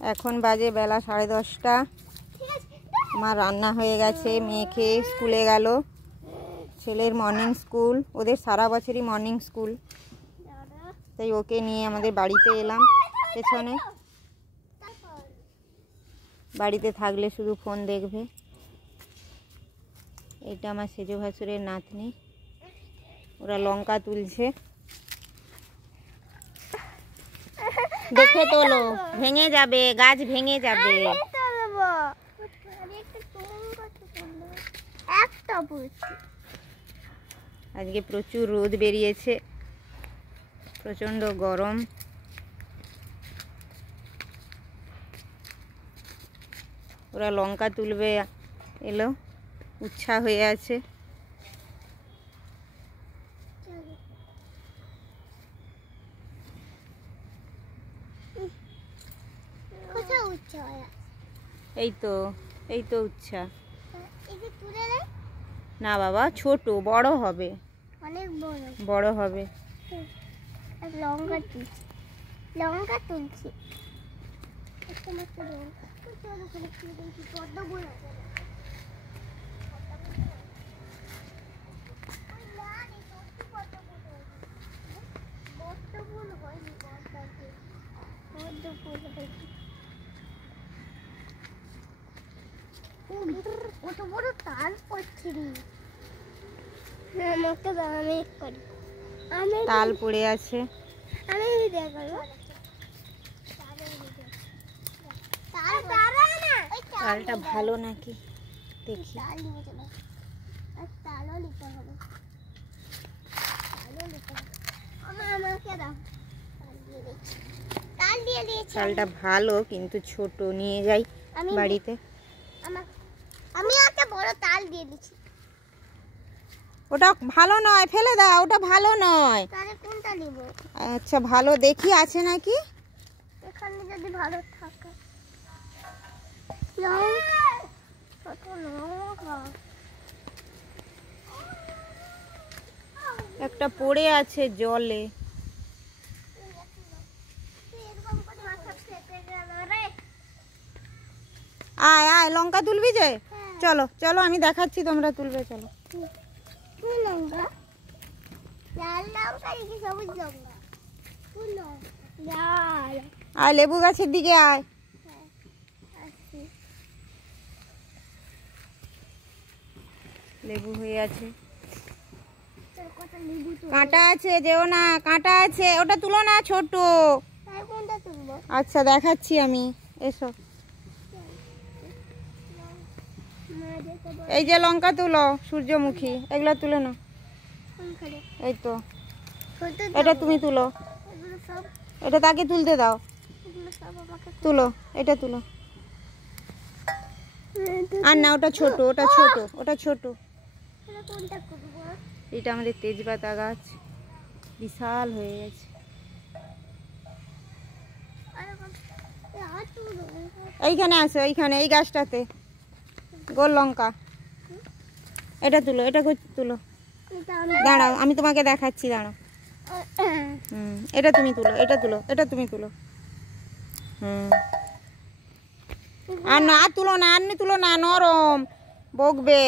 এখন বাজে বেলা 10:30। আমার রান্না হয়ে গেছে, মেয়ে খেয়ে স্কুলে গেল। ছেলের মর্নিং স্কুল, ওদের সারা বছরই মর্নিং স্কুল, তাই ওকে নিয়ে আমাদের বাড়িতে এলাম পেছনে। বাড়িতে থাকলে শুধু ফোন দেখবে। এটা আমার সেজো ভাসুরের নাতনি, ওরা লঙ্কা তুলছে। দেখে তোলো, ভেঙে যাবে, গাছ ভেঙে যাবে। আজকে প্রচুর রোদ বেরিয়েছে, প্রচন্ড গরম। ওরা লঙ্কা তুলবে এলো, উচ্ছা হয়ে আছে। এই তো উচ্ছা। না বাবা, ছোট, বড় হবে, অনেক বড় হবে। লঙ্কা তুলছি। তাল পড়ে আছে। তালটা ভালো নাকি দেখি। চালটা ভালো কিন্তু ছোট, নিয়ে যাই বাড়িতে। আমি একটা বড় তাল দিয়ে দিচ্ছি। ওটা ভালো নয়, ফেলে দাও, ওটা ভালো নয়। তাহলে কোনটা নিব? আচ্ছা ভালো দেখি আছে নাকি এখানে, যদি ভালো থাকে। একটা পড়ে আছে জলে। আয় আয়, লঙ্কা তুলবি যে? চলো চলো, আমি দেখাচ্ছি, তোমরা তুলবে, চলো। আয় লেবু গাছের দিকে আয়। লেবু হয়ে আছে, কাঁটা আছে, যেও না, কাঁটা আছে, ওটা তুলো না, ছোট। আচ্ছা দেখাচ্ছি আমি, এসো। এই যে লঙ্কা তুলো, সূর্যমুখী, এগুলো তুলে নাও। এই তো, এটা তুমি তুলো, এটা তাকে তুলতে দাও। তুলো, এটা তুলো। আর না, ওটা ছোট, ওটা ছোট, ওটা ছোট। এটা আমাদের তেজপাতা গাছ, বিশাল হয়ে গেছে। এইখানে আছে, এইখানে, এই গাছটাতে গোল লঙ্কা। এটা তুলো, এটা তুলো। দাঁড়াও, আমি তোমাকে দেখাচ্ছি, দাঁড়াও। এটা তুমি তুলো, এটা তুলো, এটা তুমি তুলো। আর না, আর তুলো না, আর তুলো না, নরম, বকবে।